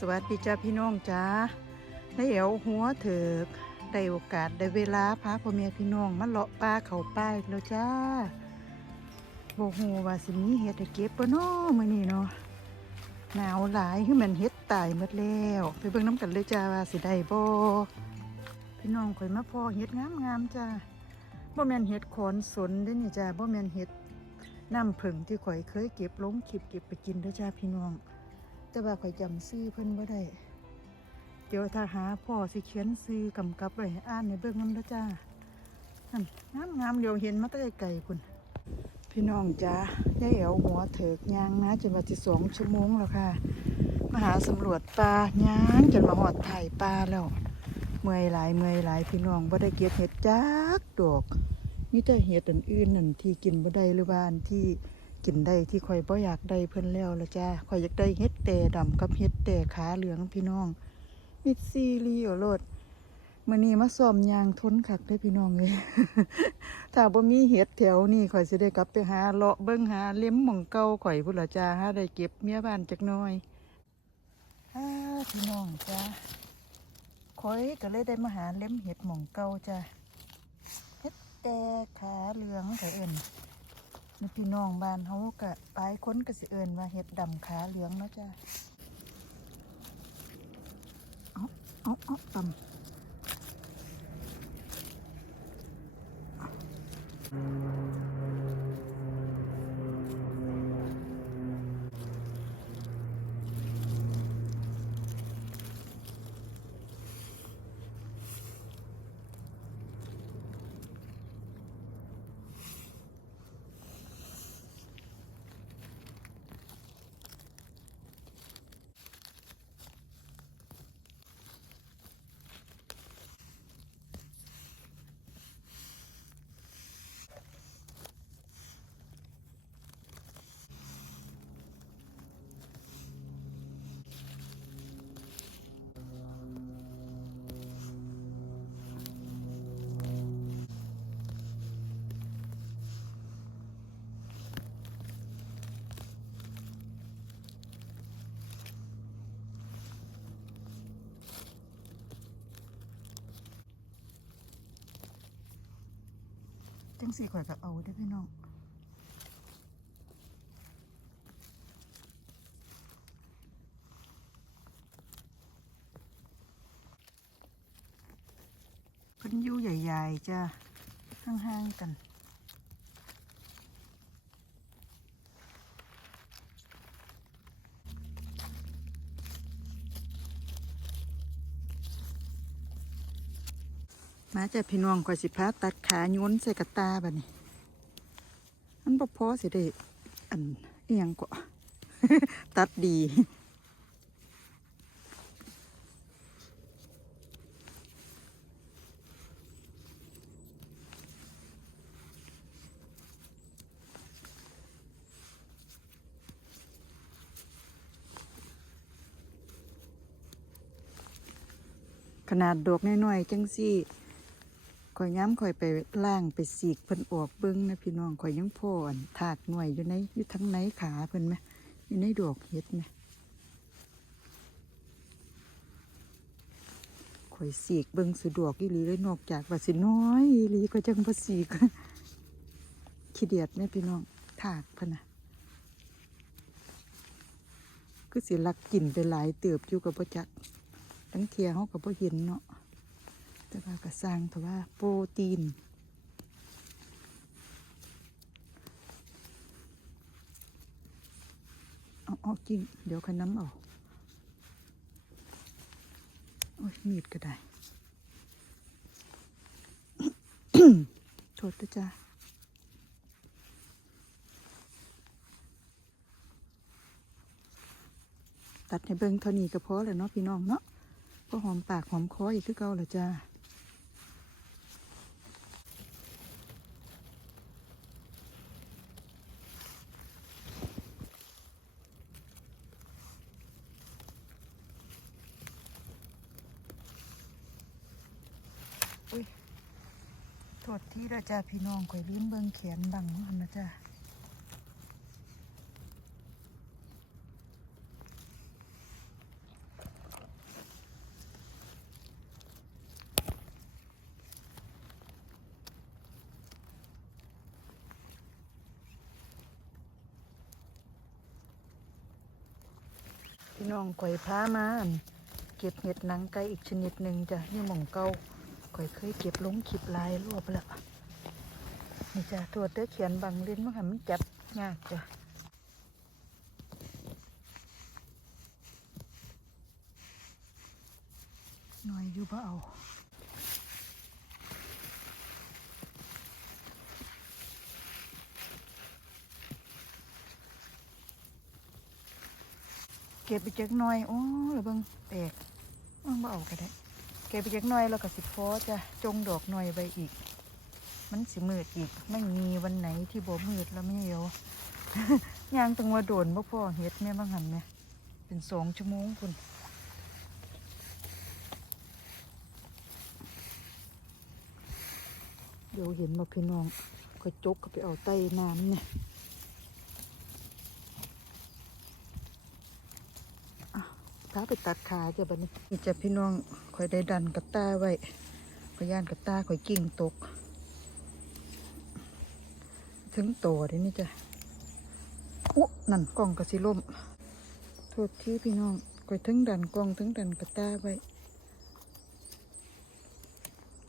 สวัสดีจ้าพี่น้องจ้าได้เอวหัวเถิกได้โอกาสได้เวลาพาพ่อแม่พี่น้องมาเลาะป่าเขาป้ายแล้วจ้าโบฮูว่าสิมีเห็ดให้เก็บปะเนาะมื้อนี้เนาะหนาวหลายคือมันเห็ดตายหมดแล้ว ไปเบิ่งน้ำกันเลยจ้าว่าสิได้บ่พี่น้องข่อยมาพอเห็ดงามๆจ้าบ่แมนเห็ดขอนสนเด้นี่จ้าบ่แมนเห็ดน้ำผึ้งที่ข่อยเคยเก็บลงคลิปเก็บไปกินเด้อจ้าพี่น้อง แต่ว่าข่อยจำซื้อเพิ่นบ่ได้เดี๋ยวถ้าหาพ่อสิเขียนซื้อกำกับไว้อ่านในเบิ่งน้ำเด้อจ้านั่นงามงามเดี๋ยวเห็นมาแต่ไกลๆพุ่นพี่น้องจ้าได้เอวหัวเถิกยางนะจนว่าสิสองชั่วโมงแล้วค่ะมาหาสำรวจปลายางจนมาหอดถ่ายปลาแล้วเมื่อยหลายเมื่อยหลายพี่น้องบ่ได้เก็บเห็ดจักดอกมีแต่เห็ดอื่นนั่นที่กินบ่ได้หรือว่าอันที่ กินได้ที่ข่อยบ่อยากได้เพิ่นแล้วละจ้าข่อยอยากได้เฮ็ดแต่ดำกับเฮ็ดแต่ขาเหลืองพี่น้อง มิดซีรีโอรดมื้อนี้มาซ้อมยางทนคักเด้พี่น้องเอ้ยถ้าบ่มีเฮ็ดแถวนี้ข่อยสิได้กลับไปหาเลาะเบิ่งหาเล็มหม่องเก่าข่อยพุ่นละจ้าหาได้เก็บเมียบ้านจักหน่อยฮ่าพี่น้องจ้าข่อยก็เลยได้มาหาเล็มเฮ็ดหม่องเก่าจ้าเฮ็ดแต่ขาเหลืองก็เอิ้น พี่น้องบ้านเขากะปลายค้นกระสิเอินว่าเห็ดดำขาเหลืองเนาะจ้ะเอาเอาเอาตำ จังสี่ข่อยก็เอาได้พี่น้องเพิ่นอยู่ใหญ่ๆจ้ะห่างๆกัน มาจากพี่น้องข่อยสิพาตัดขาโยนใส่กระตาบัดนี้มันบ่พอสิได้อันเอียงกว่าตัดดีขนาดดอกน้อยๆจังสี่ ข่อยย้ำข่อยไปล่างไปสีกเพิ่นออกเบิ้งนะพี่น้องข่อยยังพ่อนถากหน่วยอยู่ในอยู่ทั้งในขาเพิ่นไหมอยู่ในดอกเห็ดไหมข่อยสีกเบิ้งสะดวกอีหลีเลยนอกจากว่าสิน้อยอีหลีก็จังบ่สีกขี้เดียดเนี่ยพี่น้องถากพะนะคือสิลักกินไปหลายเติบอยู่กับบ่จักทั้งเทียเขาก็บ่เห็นเนาะ แต่ว่าก็สร้างแต่ว่าโปรตีนเอาเอาจริง เดี๋ยวคันน้ำเอาโอ้ยมีดก็ได้โทษด้วยจ้าตัดให้เบิ่งเท่านี้ก็พอแล้วเนาะพี่น้องเนาะพอหอมปากหอมคออีกคือเก่าละจ้าอุ้ยโะจ้าพี่น้องข่อยลืมเบิ่งแขนบังมันนะจ้าพี่น้องข่อยพามาเก็บเห็ดหนังไก่อีกชนิดหนึ่งจ้ะนี่หม่องเก่าข่อยเคยเก็บลงคลิปลายรอบแล้ว นี่จ้ะตัวเด้อเขียนบังเล่นมันหันมันจับยากจ้ะหน่อยอยู่บ่เอาเก็บไปจักหน่อยโอ้ระเบิงแตกอ้าวบ่เอาก็ได้ เก็บไปจักหน่อยแล้วก็สิพอจะจงดอกหน่อยไปอีก มันสิมืดอีก ไม่มีวันไหนที่บ่มืดแล้วไม่เดียวย่างตังว่าโดนบ่พ่อเฮ็ดแม่บางหันแม่เป็นสองชั่วโมงคุณเดี๋ยวเห็นบ่พี่น้องก็จกก็ไปเอาใต้น้ำเนี่ยอะพาไปตัดขาจ้ะบัดนี้นี่จะพี่น้องคอยได้ดันกระต้าไว้ขอยย่านกระต้าคอยกิ่งตก ถึงโตเด้นี่จ้ะอุ๊นั่นกล้องกระสิล่มโทษที่พี่น้องก่อยถึงดันกล้องถึงดันกระตาไว้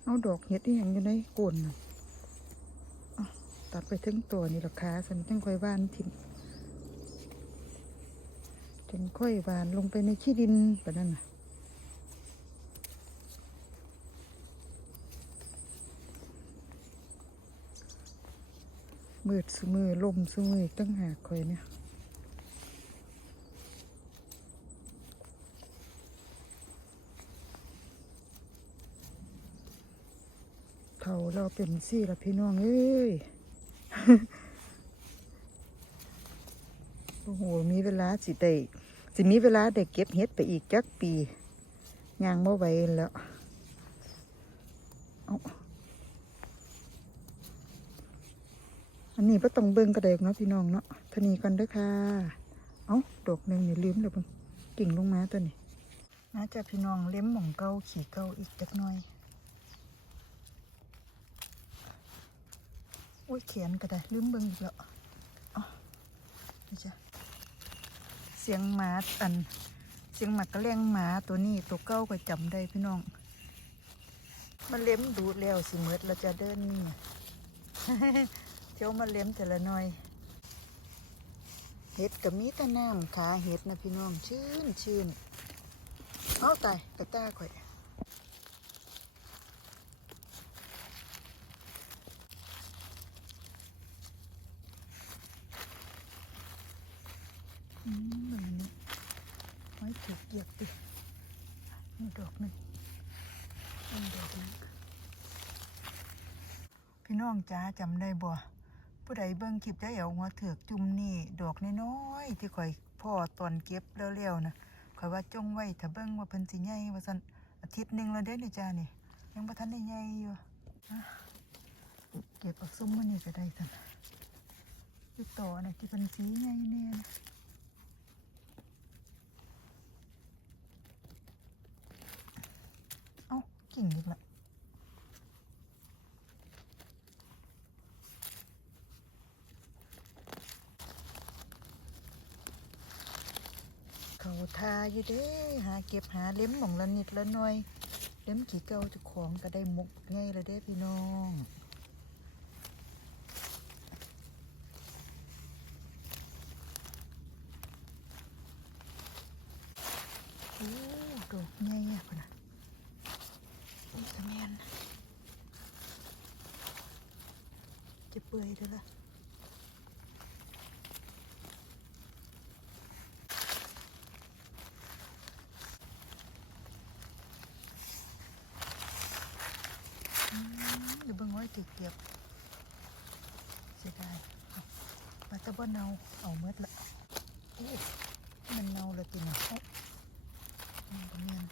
เอาดอกเห็ดที่ยังอยู่ในกนนะตัดไปถึงตัวนี่ราคาสันจังค่อยว่านทิมจนค่อยหวานลงไปในขี้ดินแบบนั้นน่ะ มืดสมือลมสมืออีกตั้งหากคอยเนี่ยเท่าเราเป็นสี่ละพี่น้องเอ้ยโอ้โหมีเวลาสิได้สิมีเวลาได้เก็บเห็ดไปอีกจักปีย่างบ่ไหวแล้วเอา อันนี้ก็ต้องเบิ่งกระเดกเนาะพี่น้องเนาะทนีกันเด้อค่ะ เอ้าดอกหนึ่งนี่ลืมแล้วเบิ่งกิ่งลงมาตัวนี้น่าจะพี่น้องเล็มหม่องเก้าขี่เก้าอีกจักหน่อยโอ้ยเขียนก็ได้ลืมเบิ่งอีกแล้วเอ๋อนี่จ้ะเสียงหมาอันเสียงหมากกระเลียงหมาตัวนี้ตัวเก้าก็จำได้พี่น้อง มันเล็มดูดแล้วสิเมิดเราจะเดินนี่ เที่ยวมาเลี้ยมแต่ละหน่อย เห็ดกับมีแตะน้ำขาเห็ดนะพี่น้องชื่นชื่นเอาตายกระต้าข่อยอืมแบบนี้ไว้ถูกเหยียบดินี่ดอกหนึ่งนี่ดอกหนึ่งพี่น้องจ้าจำได้บ่ ผู้ใดเบิ่งคลิปได้เอาหัวเถือกจุ่มนี่ดอกน้อยๆที่ข่อยพ่อตอนเก็บเร็วๆนะข่อยว่าจงไว้ถ้าเบิ่งว่าเพิ่นสิใหญ่ว่าซั่นอาทิตย์หนึงแล้วเด้นี่จ้านี่ ยังบ่ทันได้ใหญ่อยู่เก็บเอาซุ่มมันนี่ก็ได้ซั่นที่ต่อน่ะที่เพิ่นสีใหญ่แน่นะเอ้ากิ่งอีกละ ทาอยู่เด้หาเก็บหาเล็มหม่องละนิดละหน่อย เล็มขี่เก่าจะของก็ได้มุกง่ายละเด้พี่น้องโอ้ดอกใหญ่อะพะนะโอ้ยสะแมนจะเปื่อยด้อละ อ ติเก็บเสียดายเอามาแตะบ่เนาเอาเมดละอ้มันเนาละจริงอะเอ้ามันก็แม่น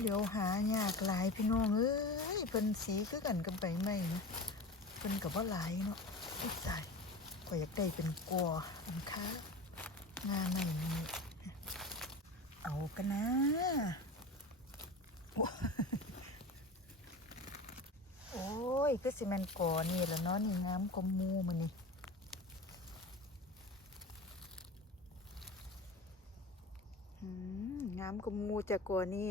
เดี๋ยวหายากหลายพี่น้องเอ้ยเป็นสีคือกันกับใบไม้นะเป็นกับว่าหลายเนาะอุตายก็อยากได้เป็นกัวอันค้างาไม่มีเอากันนะโอ้ยคือสิแมนก่อนี่แหละเนาะนี่งามกว่ามูมันนี่อืม งามกว่ามูจากก่อนี่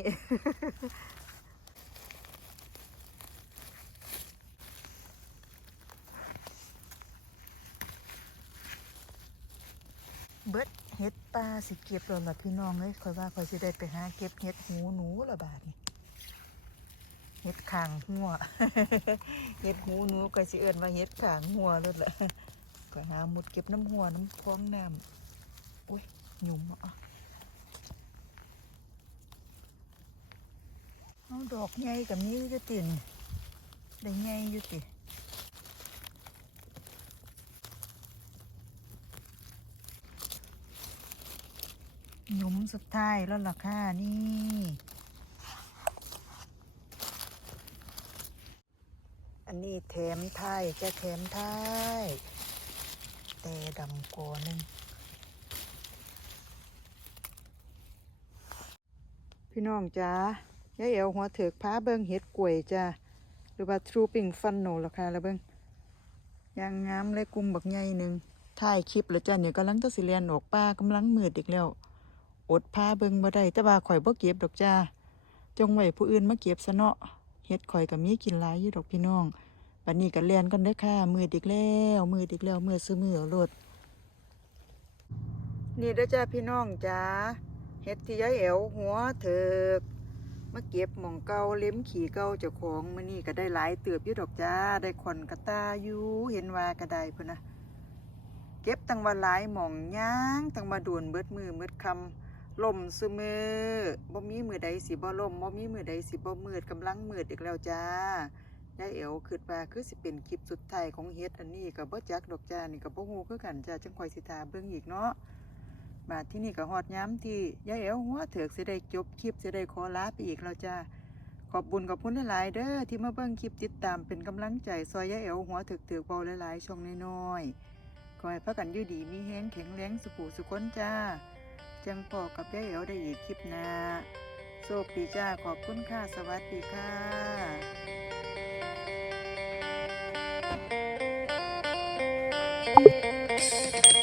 เบิดเห็ดปลาสิเก็บแล้วล่ะพี่น้องเอ้ยคอยว่าคอยสิได้ไปหาเก็บเห็ดหูหนูละบาดนี่เห็ดขางหัวเห็ดหูหนูก็สิเอิ้นว่าเห็ดขางหัวเลยล่ะก็หาหมุดเก็บน้ำหัวน้ำคล้องน้ำอุ้ยหยุ่มอะ เอาดอกใหญ่กับนี้อยู่ตินได้ใหญ่อยู่ติหยุมสุดท้ายแล้วล่ะค่ะนี่อันนี้แถมไทายจะแถมไทายแต่ดำกว่าหนึงพี่น้องจ้า ยายเอวหัวเถือกพาเบิงเห็ดกล้วยจ้าหรือว่าทรูปิงฟันโนล่ะค่ะแล้วเบิงยางงามเลยกลุ่มบักใหญ่หนึ่งถ่ายคลิปแล้วจ้าเนี่ยกำลังตะสิเรียนออกป้ากำลังมืดอีกแล้ว อดพาเบิงบ่ได้แต่ว่าข่อยบ่เก็บดอกจ้า จงไว้ผู้อื่นมาเก็บซะเนาะเฮ็ดข่อยก็มีกินหลายอยู่ดอกพี่น้องบัดนี้ก็เรียนกันเด้อค่ะมืออีกแล้วมืออีกแล้วมือซื้อมือเอาโลดนี่เด้อจ้าพี่น้องจ้าเฮ็ดที่ยายแอวหัวเถิก มาเก็บหม่องเก่าเล็มขี่เก่าเจ้าของมื้อนี้ก็ได้หลายเติบอยู่ดอกจ้า ได้ขอนกระตาอยู่เห็นว่าก็ได้พุ่นนะเก็บตั้งว่าหลายหม่องย่างตั้งมาโดนเบิดมือเบิดคำลมซุมือบ่มีมือใดสิบ่ลมบ่มีมือใดสิบ่มืดกำลังมืดอีกแล้วจ้ายายเอ๋วคิดว่าคือสิเป็นคลิปสุดท้ายของเฮ็ดอันนี้ก็บ่จักดอกจ้านี่ก็บ่ฮู้คือกันจ้าจังคอยสิทาเบิ่งอีกเนาะ บาที่นี่ก็ฮอดยามที่ยายเอ๋วหัวเถือกสิได้จบคลิปสิได้ขอลาไปอีกแล้วจ้าขอบบุญขอบคุณหลายๆเด้อที่มาเบิ่งคลิปติดตามเป็นกำลังใจซอยยายเอ๋วหัวเถือกเถือกเบาหลายๆช่องน้อยๆขอให้พากันอยู่ดีมีแฮงแข็งแรงสุขุสุขคนจ้า จังพอกับยายเอ๋วได้อีกคลิปหน้าโชคดีจ้าขอบคุณค่ะสวัสดีค่ะ